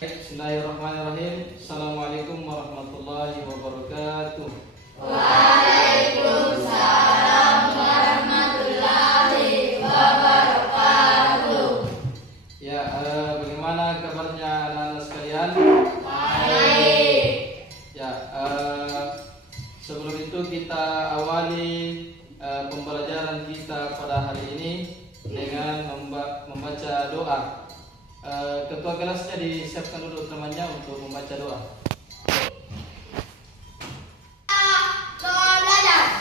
Bismillahirrahmanirrahim. Assalamualaikum warahmatullahi wabarakatuh. Waalaikumsalam warahmatullahi wabarakatuh. Ya, bagaimana kabarnya anak-anak sekalian? Baik. Ya, sebelum itu kita awali pembelajaran kita pada hari ini dengan membaca doa. Ketua kelasnya disiapkan dulu temannya untuk membaca doa. Doa belajar.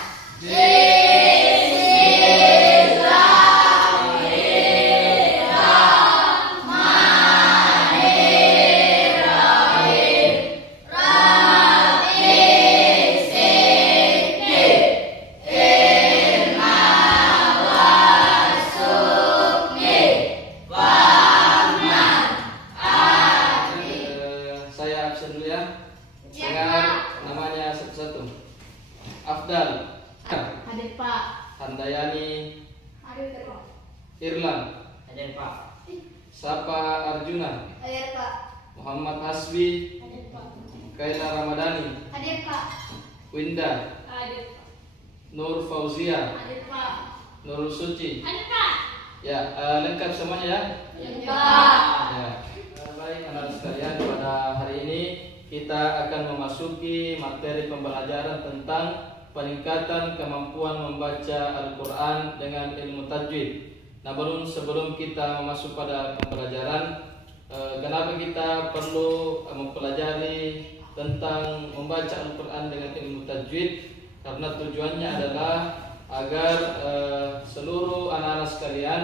Saya absen dulu ya. Dengan namanya satu-satu. Afdal, Hadir Pak. Handayani, Hadir Pak. Irlan, Hadir Pak. Sapa Arjuna, Hadir Pak. Muhammad Hasbi, Hadir Pak. Kaila Ramadhani, Hadir Pak. Winda, Hadir Pak. Nur Fauzia, Hadir Pak. Nurul Suci. Hadir Pak. Ya, lengkap semuanya ya. Hadir Pak. Ya. Baik anak-anak sekalian, pada hari ini kita akan memasuki materi pembelajaran tentang peningkatan kemampuan membaca Al-Quran dengan ilmu tajwid. Namun sebelum kita masuk pada pembelajaran, kenapa kita perlu mempelajari tentang membaca Al-Quran dengan ilmu tajwid? Karena tujuannya adalah agar seluruh anak-anak sekalian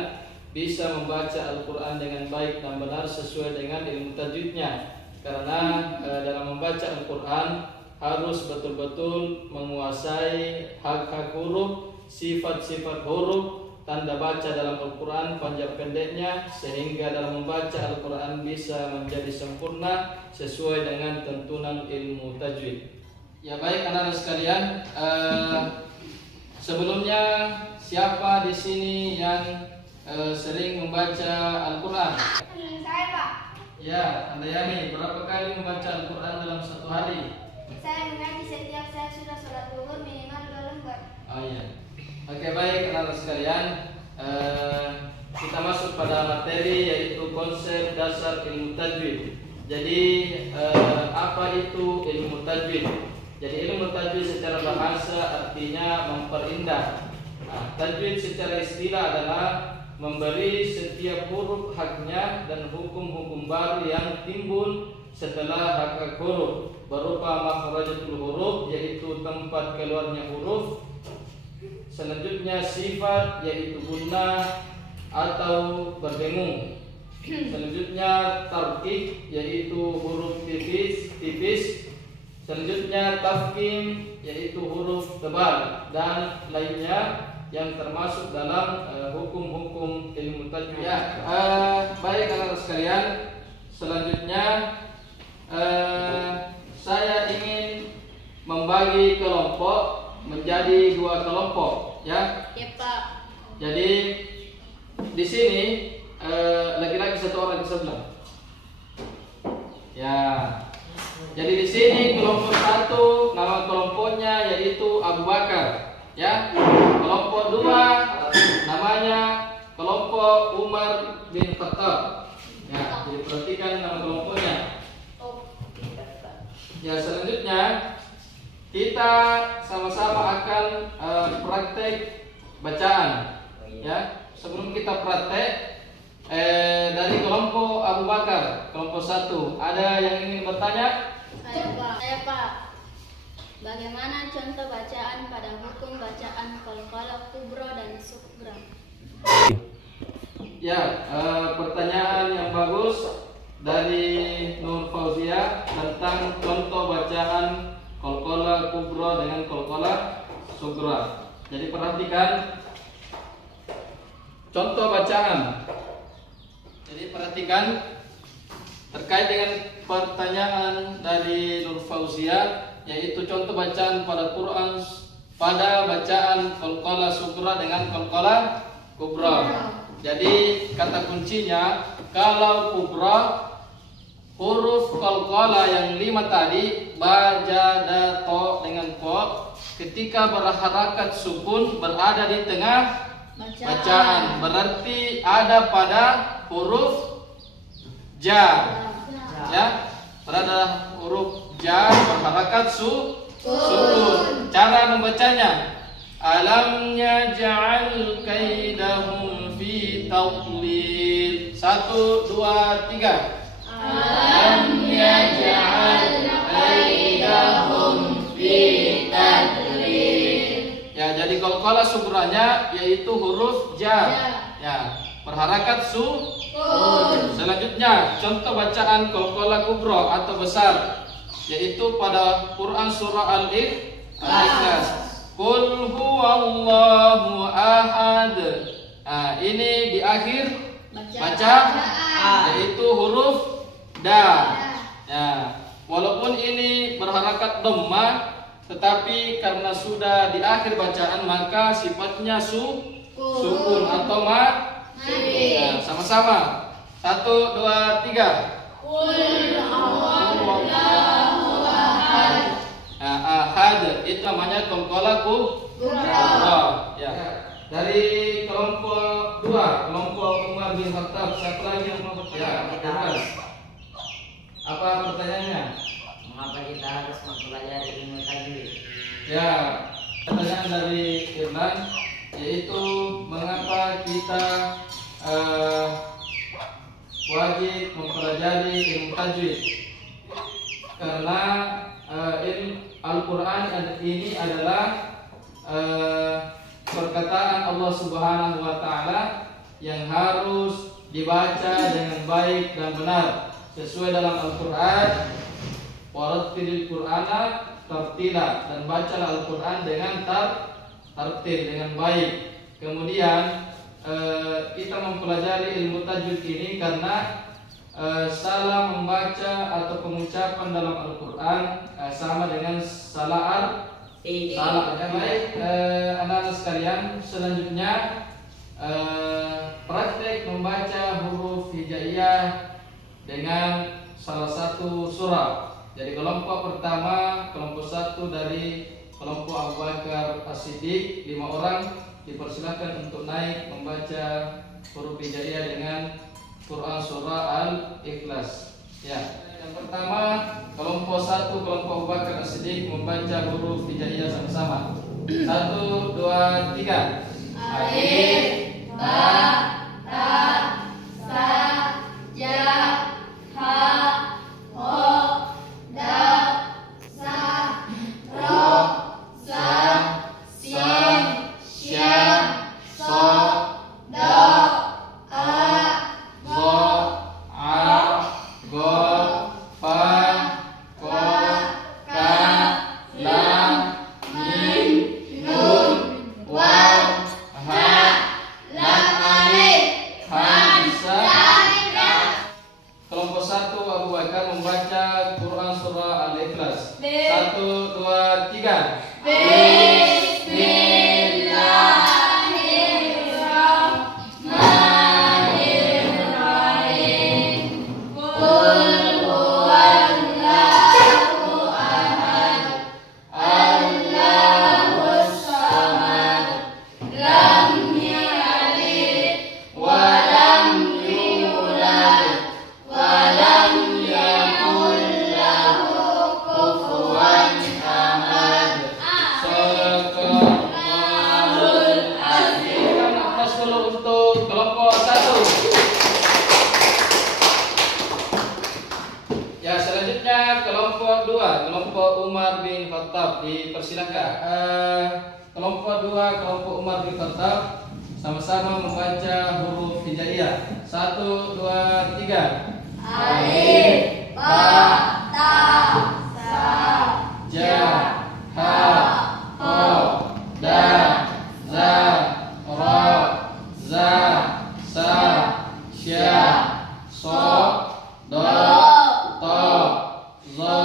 bisa membaca Al-Quran dengan baik dan benar sesuai dengan ilmu tajwidnya. Karena dalam membaca Al-Quran harus betul-betul menguasai hak-hak huruf, sifat-sifat huruf, tanda baca dalam Al-Quran, panjang pendeknya, sehingga dalam membaca Al-Quran bisa menjadi sempurna sesuai dengan tuntunan ilmu tajwid. Ya baik anak-anak sekalian, sebelumnya siapa di sini yang sering membaca Al-Quran? Saya Pak. Ya, Handayani, berapa kali membaca Al-Quran dalam satu hari? Saya mengaji setiap saya sudah sholat zuhur minimal 2 lembar. Oh iya. Oke baik anak-anak sekalian, kita masuk pada materi yaitu konsep dasar ilmu tajwid. Jadi apa itu ilmu tajwid? Jadi ilmu tajwid secara bahasa artinya memperindah. Tajwid secara istilah adalah memberi setiap huruf haknya dan hukum-hukum baru yang timbul setelah hak huruf berupa makhrajatul huruf, yaitu tempat keluarnya huruf. Selanjutnya sifat, yaitu gunnah atau berdengung. Selanjutnya tarkik, yaitu huruf tipis. Selanjutnya tafkhim, yaitu huruf tebal, dan lainnya yang termasuk dalam hukum-hukum ilmu tajwid. Ya, baik anak-anak sekalian, selanjutnya saya ingin membagi kelompok menjadi 2 kelompok, ya. Ya Pak. Jadi di sini laki-laki 1 orang di sebelah. Ya. Jadi di sini kelompok 1, nama kelompoknya yaitu Abu Bakar. Ya, kelompok 2 namanya kelompok Umar bin Khattab. Ya, jadi perhatikan nama kelompoknya. Ya, selanjutnya kita sama-sama akan praktek bacaan. Ya, sebelum kita praktek dari kelompok Abu Bakar, kelompok 1, ada yang ingin bertanya? Saya Pak. Bagaimana contoh bacaan pada hukum bacaan qalqalah kubra dan sughra? Ya, pertanyaan yang bagus dari Nur Fauzia tentang contoh bacaan qalqalah kubra dengan qalqalah sughra. Jadi perhatikan contoh bacaan. Jadi perhatikan terkait dengan pertanyaan dari Nur Fauzia, yaitu contoh bacaan pada Quran pada bacaan qalqalah sughra dengan qalqalah kubra. Jadi kata kuncinya, kalau kubra huruf qalqalah yang 5 tadi ba, ja, da, to dengan po, ketika berharakat sukun berada di tengah bacaan, berarti ada pada huruf ja, ya, berada huruf ja berharakat sukun. Cara membacanya, alam yaj'al kaidahum fi tadlil. 1, 2, 3. Alam yaj'al kaidahum fi tadlil. Ya, jadi qalqalah sughra-nya yaitu huruf ja. Ya, berharakat sukun. Selanjutnya, contoh bacaan qalqalah kubra atau besar, yaitu pada Quran surah Al-Ikhlas. Qul huwallahu ahad. Nah, ini di akhir bacaan, yaitu huruf da. Ya, walaupun ini berharakat dhammah, tetapi karena sudah di akhir bacaan maka sifatnya sukun atau mati. Nah, sama-sama. 1, 2, 3. Qul huwallahu ahad. Nah, ahad itu namanya qalqalah kubra. Ya. Dari kelompok 2, kelompok Umar bin Khattab, siapa lagi yang mau bertanya? Apa pertanyaannya? Mengapa kita harus mempelajari ilmu tajwid? Ya, pertanyaan dari Irman, yaitu mengapa kita wajib mempelajari ilmu tajwid? Karena Al-Quran ini adalah perkataan Allah Subhanahu wa Ta'ala yang harus dibaca dengan baik dan benar sesuai dalam Al-Quran. Warattilil Qur'ana tartila, dan bacalah Al-Quran dengan tartil, dengan baik. Kemudian kita mempelajari ilmu tajwid ini karena salah membaca atau pengucapan dalam Al-Quran sama dengan salah baik. Anak-anak sekalian, selanjutnya praktek membaca huruf hijaiyah dengan salah satu surah. Jadi kelompok pertama, kelompok 1 dari kelompok Abu Bakar As-Siddiq, 5 orang dipersilakan untuk naik membaca huruf hijaiyah dengan Quran surah Al-Ikhlas. Ya, yang pertama kelompok 1, kelompok Abu Bakar As-Siddiq membaca huruf hijaiyah sama-sama. 1, 2, 3. Alif, ba, ta, sa, ja, ha, ho, dal, sa, ro, sa, sin, sya, so, do, a, Zo, a, go, fa, ko, ka, lam, mim, nun, waw, ha, lam, alif, hamzah. Kelompok 1 Abu Bakar membaca Quran surah Al-Ikhlas. 1, 2, 3. Untuk kelompok 1. Ya, selanjutnya kelompok 2, kelompok Umar bin Khattab, dipersilakan. Kelompok 2, kelompok Umar bin Khattab sama-sama membaca huruf hijaiyah. 1, 2, 3. Alif, ba, ta, sa, Ja, ha, ho, da, za, ra, za, sa, sya, so, do, to, zo,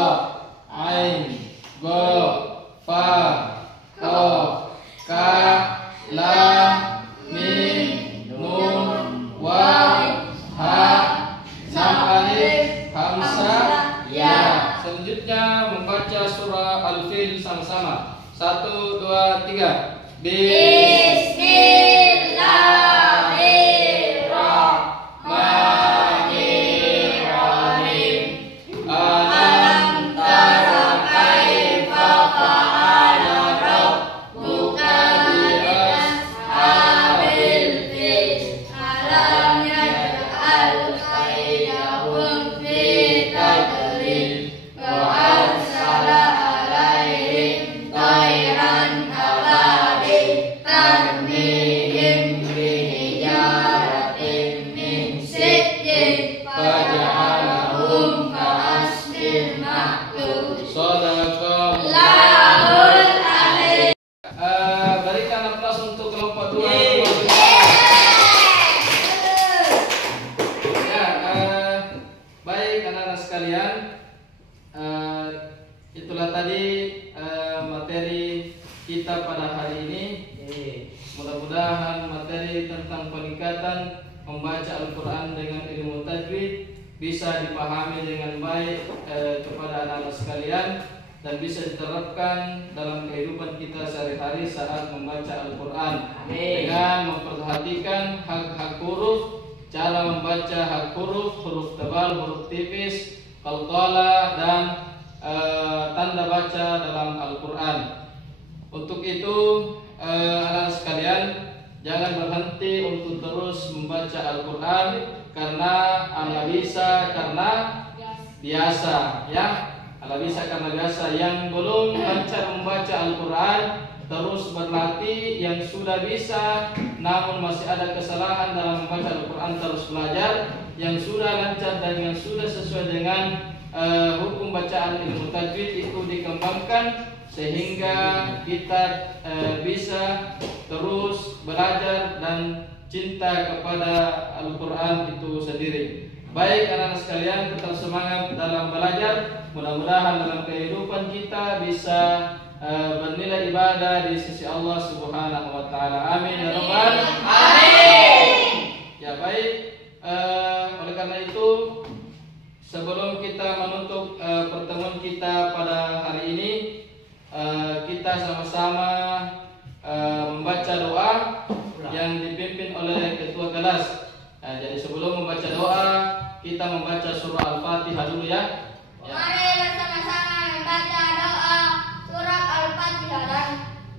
ain, go, Go, Fa, Qaf, Kaf, Lam, Mim, Nun, Waw, Ha, 6 alif, Hamzah, Ya. Selanjutnya membaca surah Al-Fil sama-sama. 1, 2, 3. Bismillahirrahmanirrahim. Alam tara kaifa fa'ala rabbuka bi ashabil fil. Alam yaj'al kaidahum fi tadlil wa arsala alaihim tayran ababil tarmihim bihijaratin min sijjin faja'alahum ka'asfin ma'kul. Shadaqallahul azim. Berikan aplaus untuk kelompok 2. Ya, baik anak-anak sekalian, itulah tadi materi kita pada hari ini. Mudah-mudahan materi tentang peningkatan membaca Al-Quran dengan ilmu tajwid bisa dipahami dengan baik kepada anak-anak sekalian dan bisa diterapkan dalam kehidupan kita sehari-hari saat membaca Al-Quran dengan memperhatikan hak-hak huruf, cara membaca hak huruf, huruf tebal, huruf tipis, qalqalah dan tanda baca dalam Al-Quran. Untuk itu anak-anak sekalian, jangan berhenti untuk terus membaca Al-Quran karena ala bisa karena biasa, ya. Ala bisa karena biasa. Yang belum lancar membaca Al-Quran terus berlatih, yang sudah bisa namun masih ada kesalahan dalam membaca Al-Quran terus belajar, yang sudah lancar dan yang sudah sesuai dengan hukum bacaan ilmu tajwid itu dikembangkan sehingga kita bisa terus belajar dan cinta kepada Al-Quran itu sendiri. Baik anak-anak sekalian, tetap semangat dalam belajar. Mudah-mudahan dalam kehidupan kita bisa bernilai ibadah di sisi Allah Subhanahu wa taala. Amin ya rabbal alamin. Ya baik, oleh karena itu sebelum kita menutup pertemuan kita pada hari ini, kita sama-sama membaca doa yang dipimpin oleh ketua kelas. Jadi sebelum membaca doa, kita membaca surah Al-Fatihah dulu ya. Mari bersama-sama membaca doa surat Al-Fatihah dan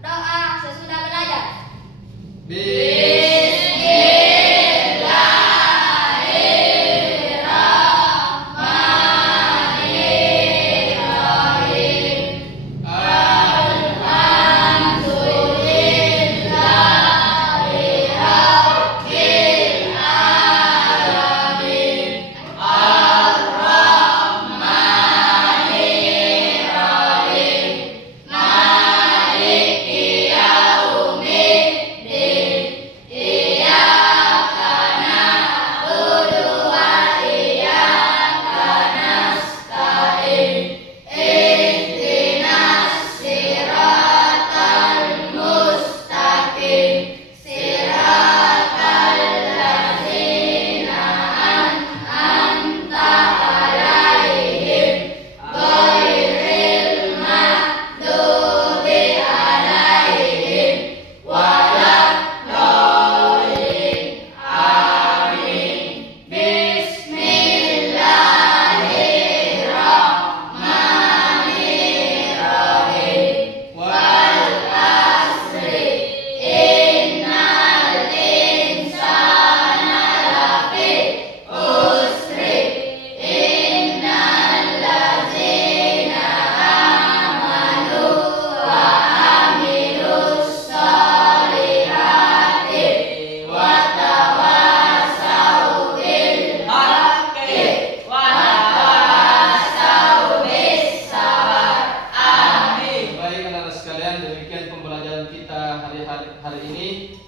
doa sesudah belajar.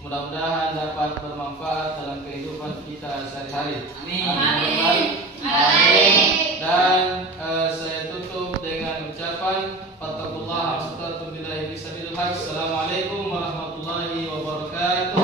Mudah-mudahan dapat bermanfaat dalam kehidupan kita sehari-hari. Amin. Dan saya tutup dengan ucapan fattaqullaha Assalamualaikum warahmatullahi wabarakatuh.